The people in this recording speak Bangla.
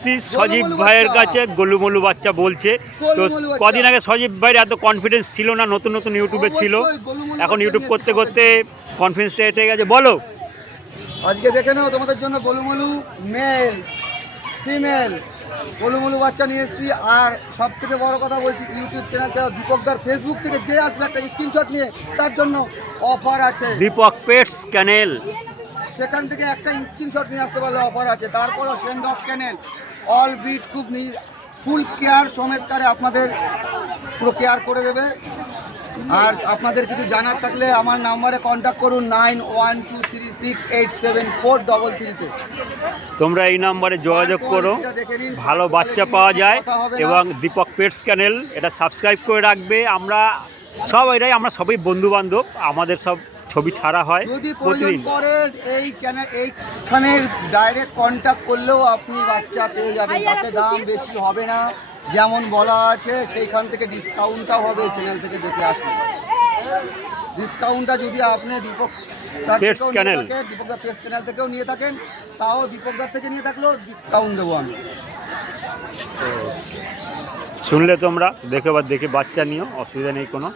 সজীব ভাইয়ের কাছে গোলুমলু বাচ্চা বলছে। তো কদিন আগে সজীব ভাইয়ের এত কনফিডেন্স ছিল না, নতুন নতুন ইউটিউবে ছিল, এখন ইউটিউব করতে করতে কনফিডেন্সটা এটে গেছে। বলো, আজকে দেখে নাও তোমাদের জন্য গোলুমলু মেল ফিমেল গোলুমলু বাচ্চা নিয়ে এসেছি। আর সব থেকে বড় কথা বলছি, ইউটিউব চ্যানেল ছাড়া দীপকদার ফেসবুক থেকে যে আসবে একটা স্ক্রিনশট নিয়ে তার জন্য অফার আছে। দীপক পেটস ক্যানেল, সেখান থেকে একটা স্ক্রিনশট নিয়ে আসতে পারলে অফার আছে। তারপরও send of cancel all bit খুব ফুল কেয়ার সমেত তারে আপনাদের পুরো কেয়ার করে দেবে। আর আপনাদের কিছু জানার থাকলে আমার নাম্বারে কন্ট্যাক্ট করুন 9123687433-তে। তোমরা এই নাম্বারে যোগাযোগ করো, ভালো বাচ্চা পাওয়া যায়। এবং দীপক পেটস ক্যানেল এটা সাবস্ক্রাইব করে রাখবে। আমরা সব এটাই, আমরা সবাই বন্ধু বান্ধব, আমাদের সব ছবি ছাড়া হয় যদি প্রয়োজন পড়ে এই চ্যানেল এইখানে ডাইরেক্ট কন্ট্যাক্ট করলেও আপনি বাচ্চা পেয়ে যাবেন। তাতে দাম বেশি হবে না, যেমন বলা আছে সেইখান থেকে ডিসকাউন্টটাও হবে। চ্যানেল থেকে দেখে আসুন, ডিসকাউন্টটা যদি আপনি দীপকদার পেটস চ্যানেল থেকেও নিয়ে থাকেন, তাও দীপকদার থেকে নিয়ে থাকলেও ডিসকাউন্ট দেবো আমি। শুনলে তোমরা, দেখে বাচ্চা নিও, অসুবিধা নেই কোনো।